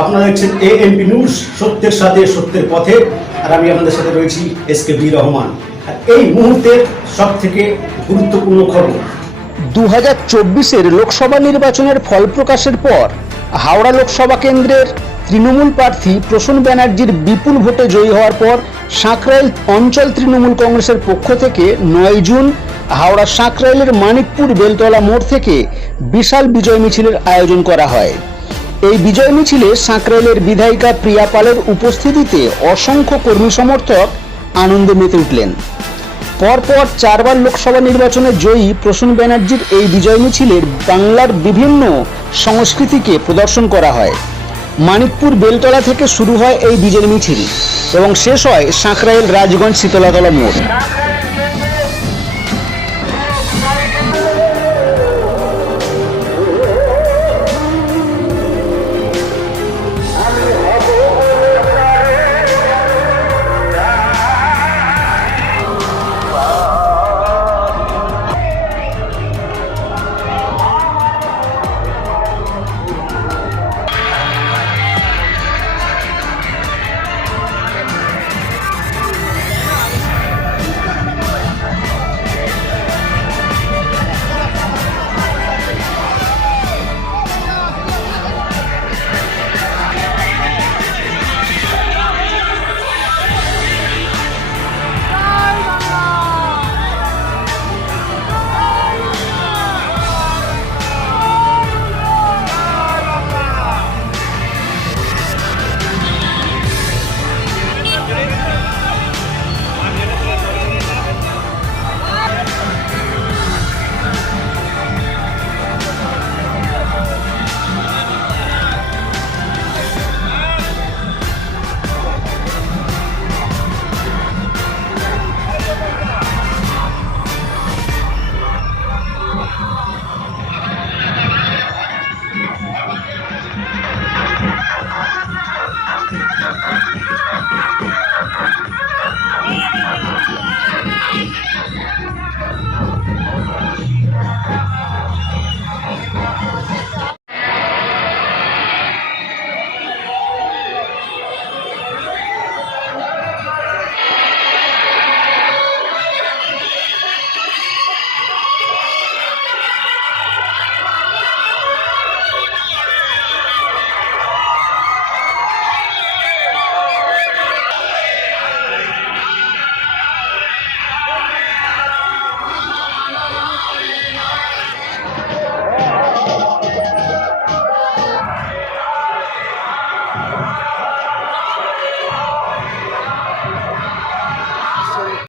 আপনারা দেখছেন AMP news, সত্যের সাথে সত্যের পথে। আর আমি আপনাদের সাথে রয়েছি এসকে রহমান। আর এই মুহূর্তের সব থেকে গুরুত্বপূর্ণ খবর, 2024-এর লোকসভা নির্বাচনের ফল প্রকাশের পর হাওড়া লোকসভা কেন্দ্রের তৃণমূল প্রার্থী প্রসূন ব্যানার্জির বিপুল ভোটে জয়ী হওয়ার পর সাঁকরাইল অঞ্চল তৃণমূল কংগ্রেসের পক্ষ থেকে 9 জুন হাওড়া সাঁকরাইলের মানিকপুর বেলতলা মোড় থেকে বিশাল বিজয় মিছিলের আয়োজন করা হয়। এই বিজয় মিছিলে সাঁকরাইলের বিধায়িকা প্রিয়া পালের উপস্থিতিতে অসংখ্য কর্মী সমর্থক আনন্দে মেতে উঠলেন। পরপর 4 বার লোকসভা নির্বাচনে জয়ী প্রসূন ব্যানার্জির এই বিজয় মিছিলের বাংলার বিভিন্ন সংস্কৃতিকে প্রদর্শন করা হয়। মানিকপুর বেলতলা থেকে শুরু হয় এই বিজয় মিছিল এবং শেষ হয় সাঁকরাইল রাজগঞ্জ শীতলাতলা মোড়।